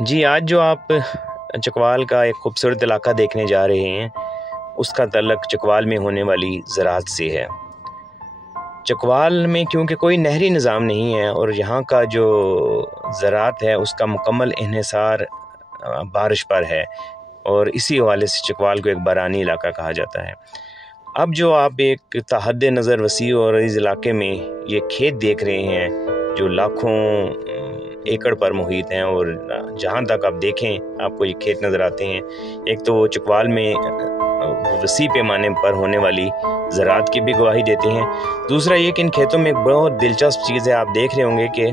جی آج جو آپ چکوال کا ایک خوبصورت علاقہ دیکھنے جا رہے ہیں اس کا تعلق چکوال میں ہونے والی زراعت سے ہے۔ چکوال میں کیونکہ کوئی نہری نظام نہیں ہے اور یہاں کا جو زراعت ہے اس کا مکمل انحصار بارش پر ہے، اور اسی حوالے سے چکوال کو ایک بارانی علاقہ کہا جاتا ہے۔ اب جو آپ ایک تحد نظر وسیع اور اس علاقے میں یہ کھیت دیکھ رہے ہیں جو لاکھوں ایکڑ پر محیط ہیں، اور جہاں تک آپ دیکھیں آپ کو یہ کھیت نظر آتے ہیں۔ ایک تو وہ چکوال میں وسیع پیمانے پر ہونے والی زراعت کی بھی گواہی دیتے ہیں، دوسرا یہ کہ ان کھیتوں میں ایک بہت دلچسپ چیز ہے، آپ دیکھ رہے ہوں گے کہ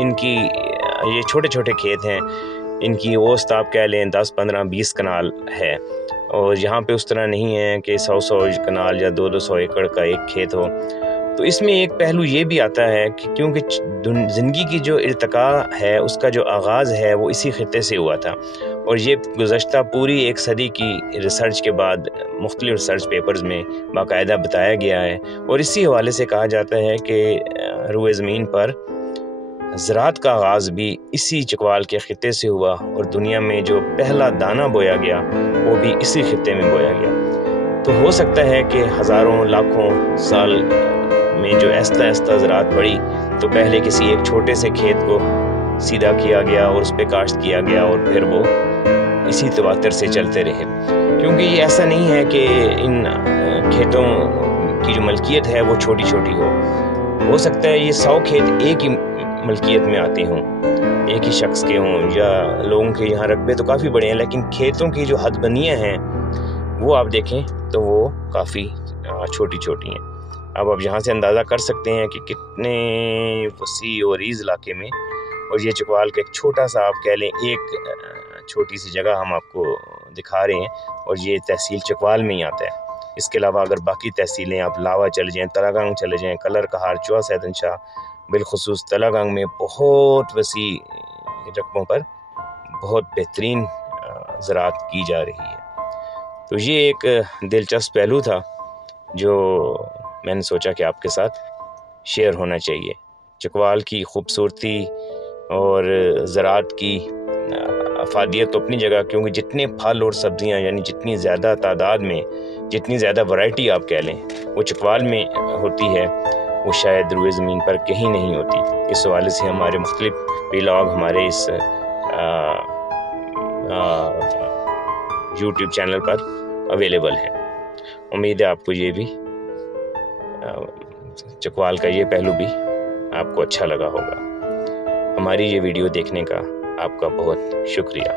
ان کی یہ چھوٹے چھوٹے کھیت ہیں، ان کی اوسط آپ کہہ لیں 10 15 20 کنال ہے، اور یہاں پہ اس طرح نہیں ہے کہ 100 کنال یا 200 ایکڑ کا ایک کھیت ہو۔ تو اس میں ایک پہلو یہ بھی آتا ہے کہ کیونکہ زندگی کی جو ارتقاء ہے اس کا جو آغاز ہے وہ اسی خطے سے ہوا تھا، اور یہ گزشتہ پوری ایک صدی کی ریسرچ کے بعد مختلف ریسرچ پیپرز میں باقاعدہ بتایا گیا ہے، اور اسی حوالے سے کہا جاتا ہے کہ روئے زمین پر زراعت کا آغاز بھی اسی چکوال کے خطے سے ہوا، اور دنیا میں جو پہلا دانہ بویا گیا وہ بھی اسی خطے میں بویا گیا۔ تو ہو سکتا ہے کہ ہزاروں لاکھوں سال میں جو آہستہ آہستہ زراعت بڑھی تو پہلے کسی ایک چھوٹے سے کھیت کو سیدھا کیا گیا اور اس پہ کاشت کیا گیا، اور پھر وہ اسی تواتر سے چلتے رہے، کیونکہ یہ ایسا نہیں ہے کہ ان کھیتوں کی جو ملکیت ہے وہ چھوٹی چھوٹی ہو سکتا ہے یہ 100 کھیت ایک ہی ملکیت میں آتے ہوں، ایک ہی شخص کے ہوں، یا لوگوں کے یہاں رقبے تو کافی بڑے ہیں، لیکن کھیتوں کی جو حد بندیاں ہیں وہ آپ دیکھیں تو وہ کافی چھوٹی چھوٹی ہیں۔ اب آپ یہاں سے اندازہ کر سکتے ہیں کہ کتنے وسیع اور عریض علاقے میں، اور یہ چکوال کا ایک چھوٹا سا آپ کہہ لیں ایک چھوٹی سی جگہ ہم آپ کو دکھا رہے ہیں، اور یہ تحصیل چکوال میں ہی آتا ہے۔ اس کے علاوہ اگر باقی تحصیلیں آپ لاوا چلے جائیں، تلہ گنگ چلے جائیں، کلر کہار، چوہا سیدن شاہ، بالخصوص تلہ گنگ میں بہت وسیع رقبوں پر بہت بہترین زراعت کی جا رہی ہے۔ تو یہ ایک دلچسپ پہلو تھا جو میں نے سوچا کہ آپ کے ساتھ شیئر ہونا چاہیے۔ چکوال کی خوبصورتی اور زراعت کی افادیت تو اپنی جگہ، کیونکہ جتنے پھل اور سبزیاں یعنی جتنی زیادہ تعداد میں جتنی زیادہ ورائٹی آپ کہہ لیں وہ چکوال میں ہوتی ہے، وہ شاید روئے زمین پر کہیں نہیں ہوتی۔ اس حوالے سے ہمارے مختلف ولاگ ہمارے اس یوٹیوب چینل پر اویلیبل ہیں۔ امید ہے آپ کو یہ بھی چکوال کا یہ پہلو بھی آپ کو اچھا لگا ہوگا۔ ہماری یہ ویڈیو دیکھنے کا آپ کا بہت شکریہ۔